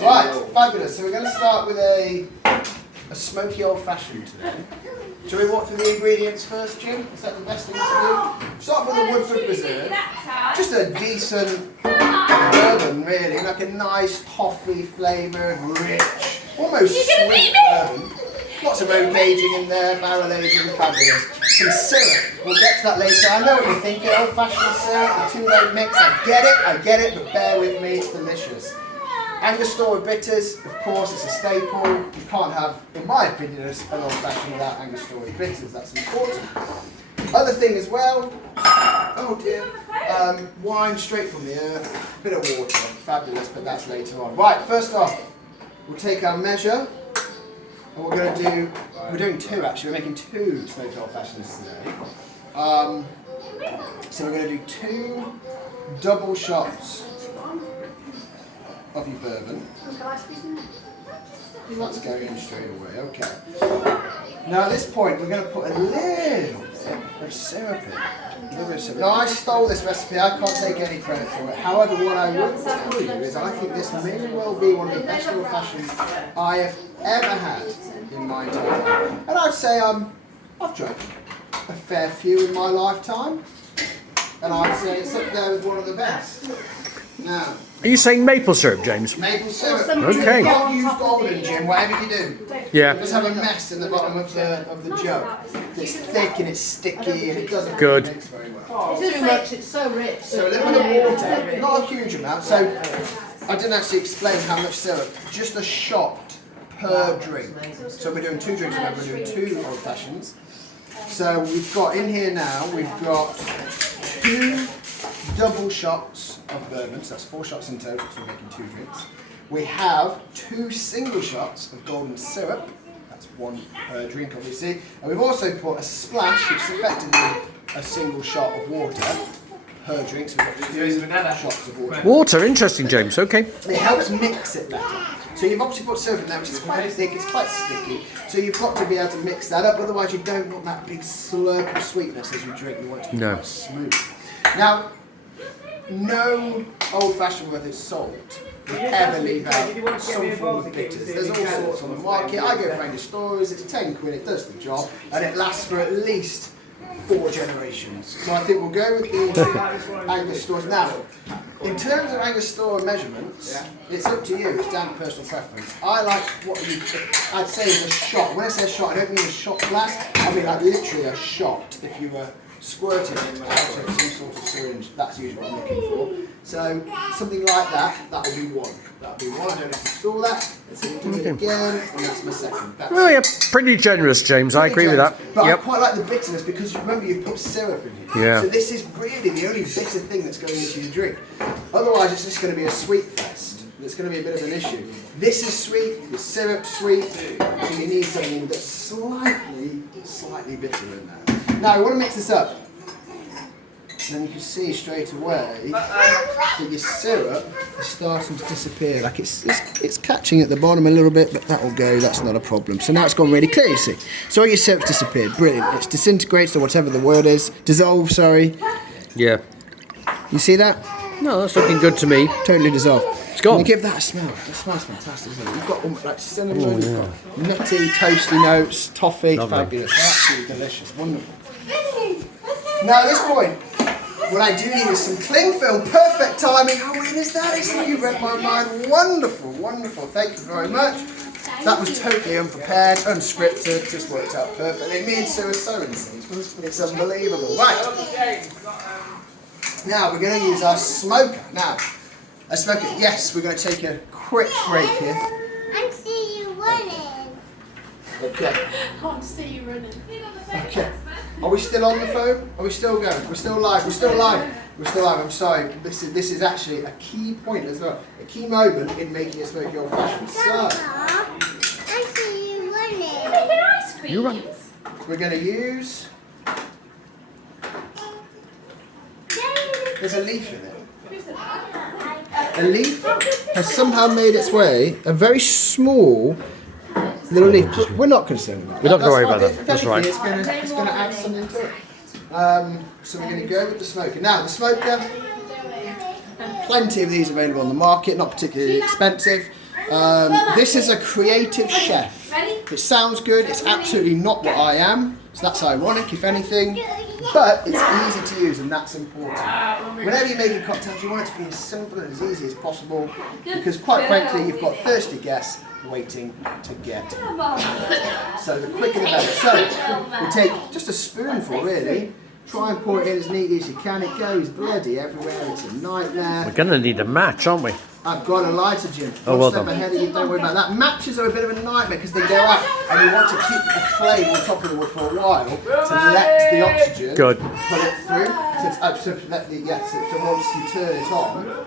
Right, fabulous. So we're going to start with a smoky old-fashioned today. Shall we walk through the ingredients first, Jim? Is that the best thing to do? Start with a Woodford Reserve. Just a decent bourbon, really, like a nice toffee flavoured, rich, almost sweet bourbon. Lots of oak aging in there, barrel aging, fabulous. Some syrup, we'll get to that later. I know what you're thinking, old-fashioned syrup, the two-lane mix, I get it, but bear with me, it's delicious. Angostura bitters, of course, it's a staple. You can't have, in my opinion, an old-fashioned without Angostura bitters, that's important. Other thing as well, oh dear, wine straight from the earth, a bit of water, fabulous, but that's later on. Right, first off, we'll take our measure. And we're doing two actually, we're making two smoked old fashions today. So we're going to do 2 double shots of your bourbon. That's going in straight away, okay. Now at this point we're going to put a little bit of syrup in. Now I stole this recipe, I can't take any credit for it. However, what I would tell you is I think this may well be one of the best old fashions I have ever had in my entire life. And I'd say I've drank a fair few in my lifetime. And I'd say it's up there with one of the best. Now, are you saying maple syrup, James? maple syrup. Okay. Don't use golden, Jim, whatever you do. Yeah. Just have a mess in the bottom of the jug. It's thick and it's sticky and it doesn't Good. mix very well. It's too much, it's so rich. So a little bit of water, not a huge amount. So I didn't actually explain how much syrup, just a shot per drink. So we're doing 2 drinks, remember, we're doing 2 old fashions. So we've got in here now, we've got 2 double shots of bourbon, so that's 4 shots in total, so we're making 2 drinks. We have 2 single shots of golden syrup, that's 1 per drink obviously, and we've also put a splash, which is effectively a single shot of water per drink, so we've got 2 shots of water. Water, interesting, James. Okay. It helps mix it better. So you've obviously put syrup in there, which is quite thick, it's quite sticky, so you've got to be able to mix that up, otherwise you don't want that big slurp of sweetness as you drink, you want it to be quite smooth. Now, no old-fashioned worth its salt would ever leave out some form of bitters. There's all sorts on the market. I go for Angosturas, it's 10 quid, it does the job, and it lasts for at least 4 generations. So I think we'll go with the Angosturas. Now, in terms of Angostura measurements, it's up to you, it's down to personal preference. I like what I'd say is a shot. When I say a shot, I don't mean a shot glass, I mean like literally a shot. If you were squirting it out of some sort of syringe, that's usually what I'm looking for. So something like that, that'll be 1. That'll be 1, I don't have to store that. Let's see, we'll do it again, and that's my second. Well, yeah, pretty generous, James. I agree with that. But Yep. I quite like the bitterness because remember you've put syrup in here. Yeah. So this is really the only bitter thing that's going into your drink. Otherwise it's just going to be a sweet fest. It's going to be a bit of an issue. This is sweet, the syrup's sweet, so you need something that's slightly bitter in there. Now we want to mix this up. And then you can see straight away that your syrup is starting to disappear. Like it's catching at the bottom a little bit, but that'll go, that's not a problem. So now it's gone really clear, you see. So all your syrup's disappeared, brilliant. It's disintegrated, or whatever the word is. Dissolved, sorry. Yeah. You see that? No, that's looking good to me. Totally dissolved. It's gone. Can you give that a smell? That smells fantastic, isn't it? You've got almost like cinnamon, you've got nutty, toasty notes, toffee, fabulous. Absolutely delicious, wonderful. Now at this point, what I do need is some cling film. Perfect timing. How weird is that? Isn't it? You read my mind. Wonderful, wonderful. Thank you very much. That was totally unprepared, unscripted, just worked out perfectly. Me and Sue are so in sync. It's unbelievable. Right. Now we're going to use our smoker. Now, a smoker. Yes, we're going to take a quick break here. I see you running. Okay. I want to see you running. Okay. Are we still on the phone? Are we still going? We're still live. We're still live. We're still live. I'm sorry. This is actually a key point as well. A key moment in making a smoky old fashioned. So I see you running. Ice cream. You run. we're going to use. There's a leaf in it. A leaf has somehow made its way. A very small little leaf. But we're not concerned about that. We're not going to worry That's about fine. that. That's right. It's going to add something to it. So we're going to go with the smoker. Now, the smoker, plenty of these available on the market, not particularly expensive. This is a creative chef. It sounds good, it's absolutely not what I am, so that's ironic if anything, but it's easy to use and that's important. Whenever you're making cocktails, you want it to be as simple and as easy as possible, because quite frankly, you've got thirsty guests waiting to get. So the quicker the better. So we take just a spoonful really, try and pour it in as neatly as you can. It goes bloody everywhere, it's a nightmare. We're going to need a match, aren't we? I've got a lighter, Jim. Oh, well step done. ahead of you, don't worry about that. Matches are a bit of a nightmare because they go out and you want to keep the flame on top of the wood for a while to let the oxygen Good. pull it through. So it's absolutely, yes, so once you turn it on,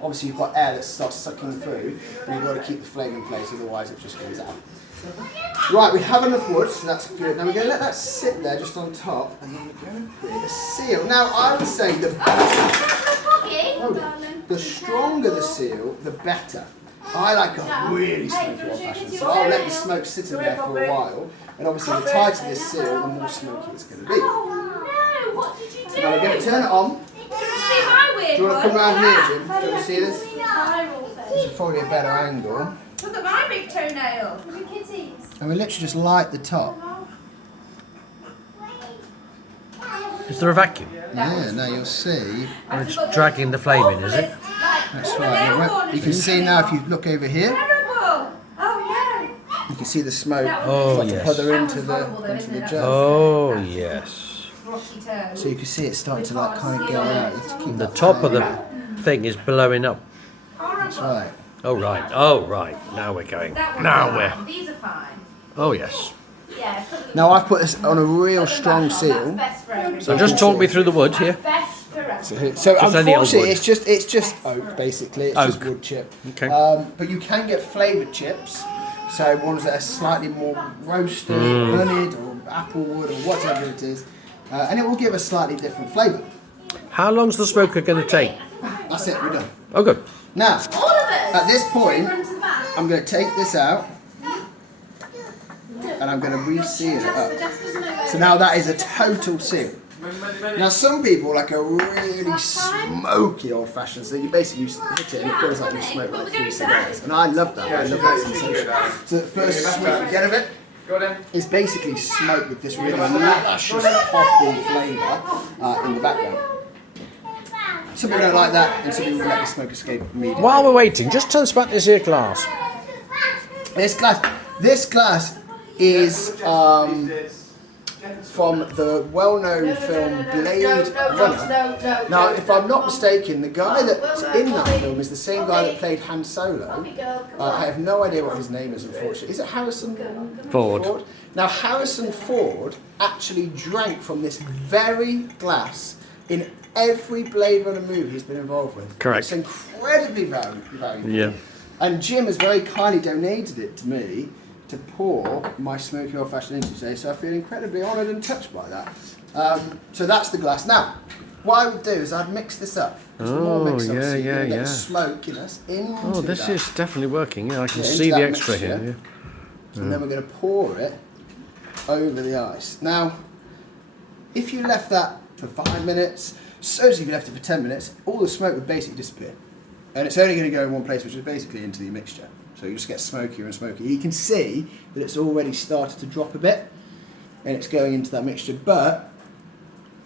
obviously you've got air that starts sucking through and you've got to keep the flame in place, otherwise it just goes out. Right, we have enough wood, so that's good. Now we're going to let that sit there just on top and then we're going to create a seal. Now I would say the stronger the seal, the better. I like a really smoky old-fashioned, so I'll let the smoke sit in there for a while, and obviously the tighter this seal, the more smoky it's going to be. Oh no, what did you do? Now we're going to turn it on. Do you want to see my weird Do you want to come one? round here, Jim? Do you want to see this? Spiral This thing. is probably a better angle. Look at my big toenail. The kitties. And we literally just light the top. Is there a vacuum? Yeah, now you'll see. Or it's dragging the flame in, is it? That's right. You can see now if you look over here, Terrible. Oh you can see the smoke Oh, start to yes. puther into the jug. Oh, yes. no. Rocky toes. So you can see it starting to like kind of go out. You have to keep The that top of flame. the thing is blowing up. That's right. Oh, right. Oh, right. Now we're going. Now we're... These are fine. Oh, yes. Yeah. Now I've put this on a real strong seal. Best for everyone. So just talk me through the wood here. Best for everyone. So Just any old unfortunately, wood. it's just oak basically. It's just Oak. wood chip. Okay. But you can get flavoured chips. So ones that are slightly more roasted, honeyed, or apple wood, or whatever it is, and it will give a slightly different flavour. How long's the smoker going to take? That's it. We're done. Oh, good. Now, All of us. at this point, Run to the back. I'm going to take this out, and I'm going to reseal it up. So now that is a total seal. Now some people like a really smoky old fashioned, so you basically hit it and it feels like you smoke like 3 cigarettes. And I love that, I love that sensation. So the first smoke you get of it is basically smoke with this really luscious coffee flavour in the background. Some people don't like that and some people let the smoke escape immediately. While we're waiting, just tell us about this here glass. This glass is from the well-known film Blade Runner. Now, if I'm not mistaken, the guy that's in that film is the same guy that played Han Solo. I have no idea what his name is, unfortunately. Is it Harrison Ford. Now, Harrison Ford actually drank from this very glass in every Blade Runner movie he's been involved with. Correct. It's incredibly valuable. Yeah. And Jim has very kindly donated it to me to pour my smoky old-fashioned into today, so I feel incredibly honoured and touched by that. So that's the glass. Now, what I would do is I'd mix this up. 'Cause the more mix up, so you're going to get the smokiness into Oh, this that. is definitely working. Yeah, I can Yeah, see into the that extra mixture. here. And then we're going to pour it over the ice. Now, if you left that for 5 minutes, so if you left it for 10 minutes, all the smoke would basically disappear. And it's only going to go in one place, which is basically into the mixture. So you just get smokier and smokier. You can see that it's already started to drop a bit, and it's going into that mixture. But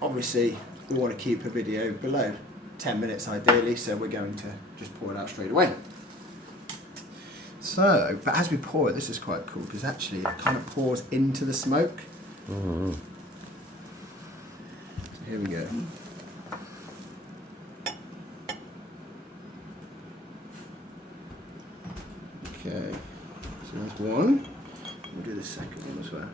obviously, we want to keep a video below 10 minutes ideally, so we're going to just pour it out straight away. So, but as we pour it, this is quite cool because actually it kind of pours into the smoke. So here we go. Okay, so there's one. We'll do the second one as well.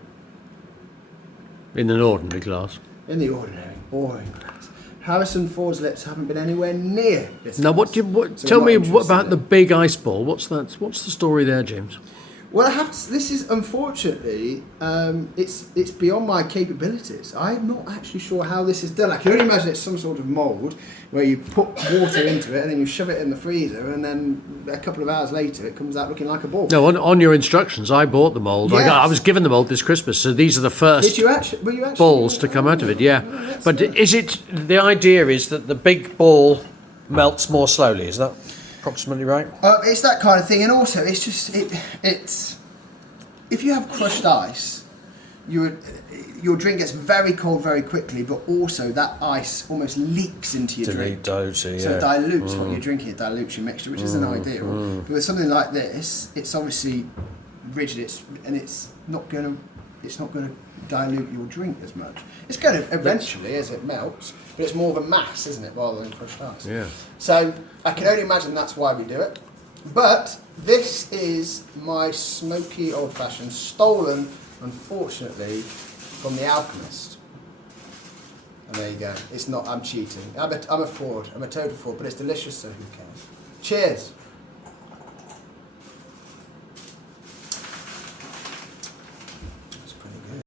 In an ordinary glass. In the ordinary, boring glass. Harrison Ford's lips haven't been anywhere near this. Now, glass, so I'm tell not me interested about in the it. big ice ball. What's that? What's the story there, James? Well, I have to, this is unfortunately, it's beyond my capabilities. I'm not actually sure how this is done. I can only imagine it's some sort of mould where you put water into it and then you shove it in the freezer and then a couple of hours later it comes out looking like a ball. No, on your instructions, I bought the mould. Yes. I was given the mould this Christmas, so these are the first Did you actually? Were you actually? balls to come out of it. Yeah, but is it the idea is that the big ball melts more slowly? Is that? approximately right? It's that kind of thing, and also it's just it's if you have crushed ice, your drink gets very cold very quickly, but also that ice almost leaks into your drink. Dilutes it, So yeah. it dilutes what you're drinking, it dilutes your mixture, which isn't ideal. But with something like this, it's obviously rigid, it's not going to dilute your drink as much. It's going to eventually as it melts, but it's more of a mass, isn't it, rather than crushed ice. Yeah. So I can only imagine that's why we do it. But this is my smoky old fashioned, stolen, unfortunately, from The Alchemist. And there you go. It's not. I'm cheating. I'm a fraud. I'm a total fraud. But it's delicious, so who cares? Cheers.